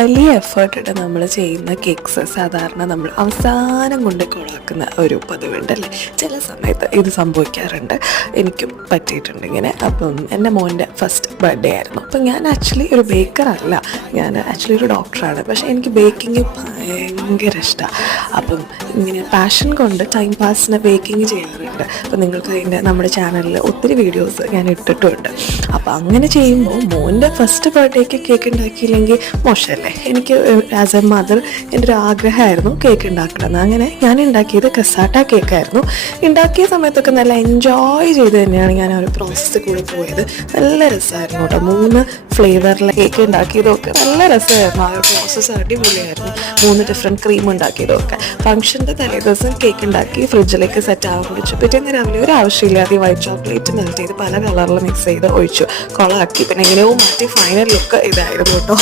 വലിയ എഫേർട്ടിട്ട് നമ്മൾ ചെയ്യുന്ന കേക്ക്സ് സാധാരണ നമ്മൾ അവസാനം കൊണ്ട് കൊളാക്കുന്ന ഒരു പതിവുണ്ടല്ലേ. ചില സമയത്ത് ഇത് സംഭവിക്കാറുണ്ട്, എനിക്കും പറ്റിയിട്ടുണ്ട് ഇങ്ങനെ. അപ്പം എൻ്റെ മോൻ്റെ ഫസ്റ്റ് ബർത്ത്ഡേ ആയിരുന്നു. അപ്പം ഞാൻ ആക്ച്വലി ഒരു ബേക്കറല്ല, ഞാൻ ആക്ച്വലി ഒരു ഡോക്ടറാണ്. പക്ഷേ എനിക്ക് ബേക്കിംഗ് ഭയങ്കര ഇഷ്ടമാണ്. അപ്പം ഇങ്ങനെ പാഷൻ കൊണ്ട് ടൈം പാസിന് ബേക്കിംഗ് ചെയ്യാറുണ്ട്. അപ്പം നിങ്ങൾക്ക് അതിൻ്റെ നമ്മുടെ ചാനലിൽ ഒത്തിരി വീഡിയോസ് ഞാൻ ഇട്ടിട്ടുമുണ്ട്. അപ്പോൾ അങ്ങനെ ചെയ്യുമ്പോൾ മോൻ്റെ ഫസ്റ്റ് ബർത്ത്ഡേക്ക് കേക്ക് ഉണ്ടാക്കിയില്ലെങ്കിൽ മോശമല്ലേ. എനിക്ക് ആസ് എ മദർ എൻ്റെ ഒരു ആഗ്രഹമായിരുന്നു കേക്ക് ഉണ്ടാക്കണമെന്ന്. അങ്ങനെ ഞാൻ ഉണ്ടാക്കിയത് കസാട്ട കേക്കായിരുന്നു. ഉണ്ടാക്കിയ സമയത്തൊക്കെ നല്ല എൻജോയ് ചെയ്ത് തന്നെയാണ് ഞാൻ ആ ഒരു പ്രോസസ്സിൽ കൂടെ പോയത്. നല്ല രസമായിരുന്നു കേട്ടോ. 3 ഫ്ലേവറിലെ കേക്ക് ഉണ്ടാക്കിയതൊക്കെ നല്ല രസമായിരുന്നു. ആ ഒരു പ്രോസസ്സ് അടിപൊളിയായിരുന്നു. 3 ഡിഫറെൻറ്റ് ക്രീം ഉണ്ടാക്കിയതൊക്കെ. ഫംഗ്ഷൻ്റെ തലേദിവസം കേക്ക് ഉണ്ടാക്കി ഫ്രിഡ്ജിലേക്ക് സെറ്റ് ആവാൻ പിടിച്ചു. പിറ്റേന്ന് രാവിലെ ഒരു ആവശ്യമില്ലാതെ വൈറ്റ് ചോക്ലേറ്റ് മെൽറ്റ് ചെയ്ത് പല കളറിൽ മിക്സ് ചെയ്ത് ഒഴിച്ചു, കൊളാക്കി. പിന്നെ എങ്ങനെയോ മാറ്റി ഫൈനൽ ലുക്ക് ഇതായിരുന്നു കേട്ടോ.